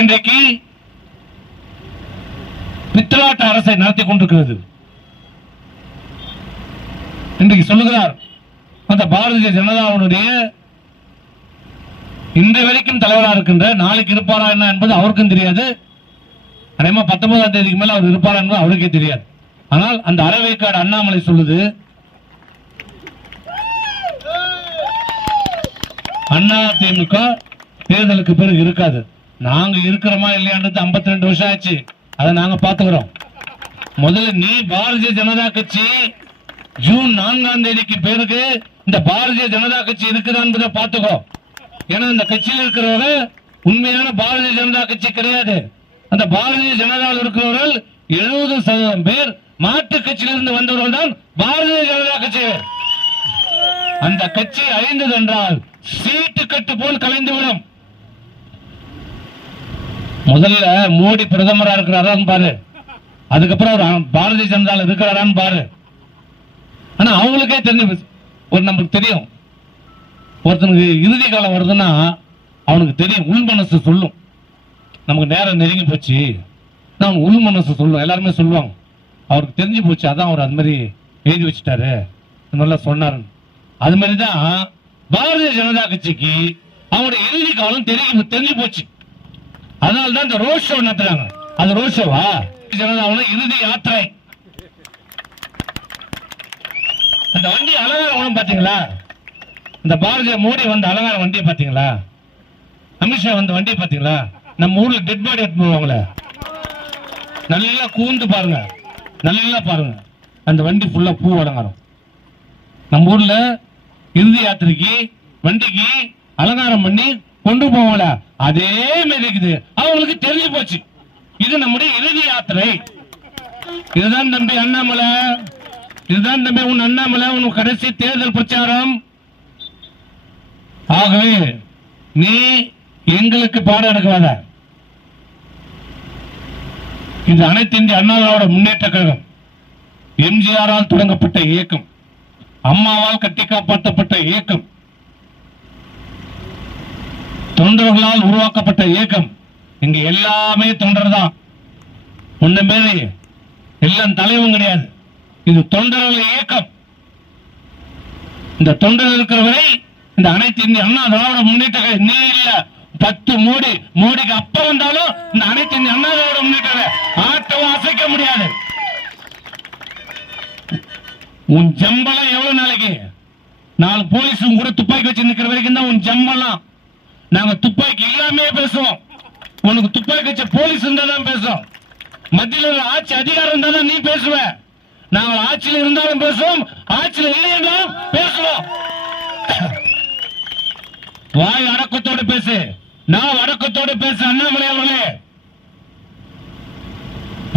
இன்றைக்கு பித்தலாட்ட அரசை நடத்தி கொண்டிருக்கிறது. இன்றைக்கு சொல்லுகிறார் அந்த பாரதிய ஜனதாவுடைய இன்று வரைக்கும் தலைவராக இருக்கின்ற, நாளைக்கு இருப்பாரா என்ன என்பது அவருக்கும் தெரியாது. அதேமா 19ஆம் தேதிக்கு மேல அவர் இருப்பாரா என்பது அவருக்கே தெரியாது. ஆனால் அந்த அறவேக்காடு அண்ணாமலை சொல்லுது, அதிமுக தேர்தலுக்கு பிறகு இருக்காது. நாங்க இருக்கிறோமா இல்லையான்றது 52 வருஷம் ஆச்சு, அதை நாங்க பாத்துக்கிறோம். முதல்ல நீ பாரதிய ஜனதா கட்சி ஜூன் 4ஆம் தேதிக்கு பிறகு இந்த பாரதிய ஜனதா கட்சி இருக்குதா என்பதை பாத்துக்கோ. ஏன்னா இந்த கட்சியில் இருக்கிறவங்க உண்மையான பாரதிய ஜனதா கட்சி கிடையாது. அந்த பாரதிய ஜனதாவில் இருக்கிறவர்கள் 70% பேர் மாற்று கட்சியிலிருந்து வந்தவர்கள் தான் பாரதிய ஜனதா கட்சி. அந்த கட்சி அழிந்தது என்றால் சீட்டு கட்டு போல் கலைந்துவிடும். முதல்ல மோடி பிரதமரா இருக்கிறாரான்னு பாரு, அதுக்கப்புறம் பாரதிய ஜனதா இருக்கிறாரான்னு பாரு. ஆனா அவங்களுக்கே தெரிஞ்சு ஒரு நமக்கு தெரியும், ஒருத்தனுக்கு இறுதி காலம் வருதுன்னா அவனுக்கு தெரியும், உள் மனசு சொல்லும். நமக்கு நேரம் நெருங்கி போச்சு, நான் உள் மனசு சொல்லும், எல்லாருமே சொல்லுவாங்க. அவருக்கு தெரிஞ்சு போச்சு, அதான் அவர் அது மாதிரி எழுதி வச்சுட்டாரு, நல்லா சொன்னாரு. அது மாதிரிதான் பாரதிய ஜனதா கட்சிக்கு அவருடைய இறுதி காலம் தெரிஞ்சு போச்சு. அதனால்தான் இந்த ரோட் ஷோ நடத்துறாங்க. அது ரோட் ஷோவா? ஜனதாவோட இறுதி யாத்திரை. அந்த வண்டி அலங்காரம் பாத்தீங்களா? இந்த பாரதிய மோடி வந்த அலங்கார வண்டியை பாத்தீங்களா? அமித்ஷா வந்த வண்டியை பாத்தீங்களா? நம்ம ஊர்ல டெட் பாடி எடுத்து போவாங்களே, நல்லா கூந்து பாருங்க, நல்லா பாருங்க. அந்த வண்டி ஃபுல்லா பூ அலங்காரம். நம்ம ஊர்ல இறுதி யாத்திரைக்கு வண்டிக்கு அலங்காரம் பண்ணி கொண்டு போவாங்கள, அதே மாதிரி இருக்குது. அவங்களுக்கு தெரிஞ்சு போச்சு, இது நம்முடைய இறுதி யாத்திரை. இதுதான் தம்பி அண்ணாமலை, இதுதான் தம்பி உன் அண்ணாமலை, உன் கடைசி தேர்தல் பிரச்சாரம். ஆகவே நீ எங்களுக்கு பாடம் எடுக்காத. இது அனைத்து இந்திய அண்ணா திராவிட முன்னேற்ற கழகம், எம்ஜிஆரால் தொடங்கப்பட்ட இயக்கம், அம்மாவால் கட்டி காப்பாற்றப்பட்ட இயக்கம், தொண்டர்களால் உருவாக்கப்பட்ட இயக்கம். இங்க எல்லாமே தொண்டர் தான், ஒன்னும் பேரு எல்லாம் தலைவன் கிடையாது. இது தொண்டர்கள் இயக்கம். இந்த தொண்டர் இருக்கிற வரை இந்த அனைத்து இந்திய அண்ணா திராவிட முன்னேற்ற கழகம் நீ இல்ல 10 மோடிக்கு அப்ப வந்தாலும் இந்த அனைத்து இந்திய அண்ணா திராவிட முன்னேற்ற ஆட்டவும் அசைக்க முடியாது. உன் ஜம்பளம் எவ்வளவு நாளைக்கு? 4 போலீஸும் கூட துப்பாக்கி வச்சு நிக்கிற வரைக்கும் தான் உன் ஜம்பளம். நாங்க துப்பாக்கி இல்லாமே பேசுவோம், உனக்கு துப்பாக்கி வச்ச போலீஸ் இருந்தா தான் பேசுவோம். மத்தியில் ஆட்சி அதிகாரம் இருந்தா தான் நீ பேசுவ. நாங்கள் ஆட்சியில் இருந்தாலும் பேசுவோம், ஆட்சியில் இல்லை என்றாலும் பேசுவோம். வாய் அடக்கத்தோடு பேசு, நான் அடக்கத்தோடு பேசு. அண்ணாமலை அவர்களே,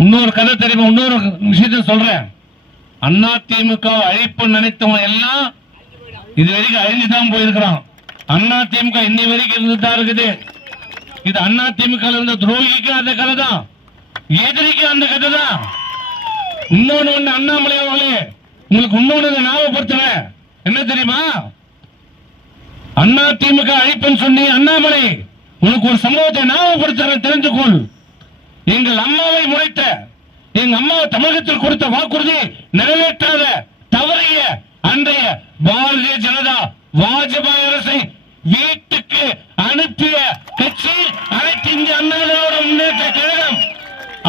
இன்னொரு கதை தெரியுமா? இன்னொரு விஷயத்த சொல்றேன். அதிமுக அழிப்பு நினைத்தவங்க எல்லாம் இது வரைக்கும் அழிஞ்சுதான் போயிருக்கிறான். அதிமுக இன்னி வரைக்கும் இருந்துதான் இருக்குது. இது அதிமுக இருந்த துரோகிக்கு அந்த கதை தான், எதிரிக்கு அந்த கதை தான். இன்னொன்னு அண்ணாமலை அவர்களே, உங்களுக்கு இன்னொன்னு ஞாபகப்படுத்துறேன். என்ன தெரியுமா? அதிமுக அழிப்புன்னு சொன்னி அண்ணாமலை, உனக்கு ஒரு சம்பவத்தை ஞாபகப்படுத்துறேன், தெரிந்துகொள். எங்கள் அம்மாவை முறைத்த, எங்க அம்மாவை தமிழகத்தில் கொடுத்த வாக்குறுதி நிறைவேற்றாத தவறிய அன்றைய பாரதிய ஜனதா வாஜ்பாய் அரசை வீட்டுக்கு அனுப்பிய கட்சி அனைத்து இந்திய அண்ணா திராவிட முன்னேற்ற கழகம்.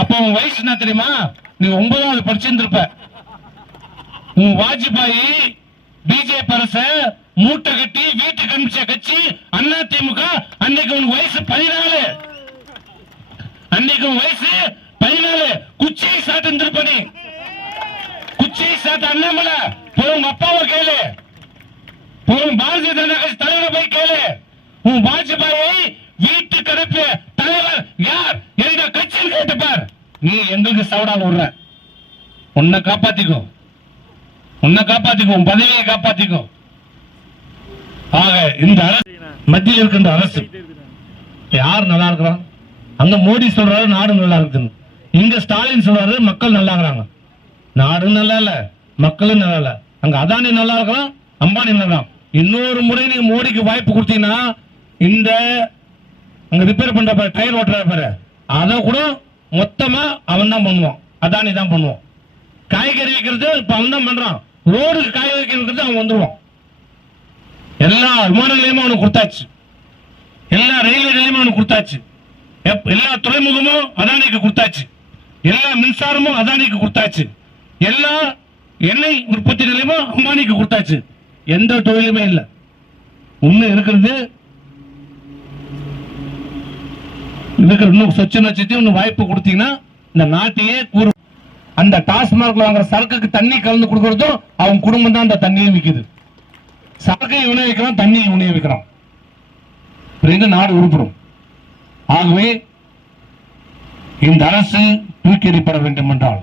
அப்ப உன் வயசு என்ன தெரியுமா? நீ 9வது படிச்சிருந்திருப்ப. உன் வாஜ்பாய் பிஜேபி அரச மூட்டை கட்டி வீட்டுக்கு அனுப்பிச்ச கட்சி அதிமுக. அன்னைக்கு உன் வயசு 14. அன்னைக்கு உன் வயசு 14. குச்சியை சாட்டு இருந்திருப்ப. குச்சியை சாட்டு அண்ணாமலை போய் உங்க அப்பாவை கேளு, போய் பாரதிய ஜனதா கட்சி தலைவரை போய் கேளு. உன் வாஜ்பாயை வீட்டுக்கு அனுப்பிய தலைவர் யார் எங்க கட்சியில் கேட்டுப்பார். நீ எங்களுக்கு சவடால் விடுற, உன்னை காப்பாத்திக்கோ, உன்னை காப்பாத்திக்கோ, உன் பதவியை காப்பாத்திக்கோ. ஆக இந்த அரசு, மத்தியில் இருக்கின்ற அரசு யார் நல்லா இருக்கிறான்? அங்க மோடி சொல்றாரு நாடு நல்லா இருக்குன்னு, இங்க ஸ்டாலின் சொல்றாரு மக்கள் நல்லா இருக்கிறாங்க. நாடு நல்லா இல்ல, மக்களும் நல்லா இல்ல. அங்க அதானி நல்லா இருக்கலாம், அம்பானி நல்லா. இன்னொரு முறை நீங்க மோடிக்கு வாய்ப்பு கொடுத்தீங்கன்னா இந்த அங்க ரிப்பேர் பண்ற பாரு, டயர் ஓட்டுற பாரு, அதை கூட மொத்தமா அவன் தான் பண்ணுவான், அதானி தான் பண்ணுவான். காய்கறி வைக்கிறது இப்ப அவன் தான் பண்றான், ரோடுக்கு காய வைக்கிறது அவன் வந்துருவான். எல்லா விமான நிலையமும் அவனுக்கு கொடுத்தாச்சு, எல்லா ரயில்வே நிலையமும் அவனுக்கு கொடுத்தாச்சு, எல்லா துறைமுகமும் அதானிக்கு கொடுத்தாச்சு, எல்லா மின்சாரமும் அதானிக்கு கொடுத்தாச்சு, எல்லா எண்ணெய் உற்பத்தி நிலையமும் அம்பானிக்கு கொடுத்தாச்சு. எந்த தொழிலுமே இல்லை. இன்னும் இருக்கிறது இன்னும் சொச்சு நச்சு இன்னும் வாய்ப்பு கொடுத்தீங்கன்னா இந்த நாட்டையே கூறு. அந்த டாஸ்மார்க்ல வாங்குற சரக்குக்கு தண்ணி கலந்து கொடுக்கறதும் அவன் குடும்பம் தான் அந்த தண்ணியை விற்குது. சரக்கை விநியோகிக்கிறான், தண்ணியை விநியோகிக்கிறான். பிறகு நாடு உருப்படும். ஆகவே இந்த அரசு தூக்கி எறியப்பட வேண்டும் என்றால்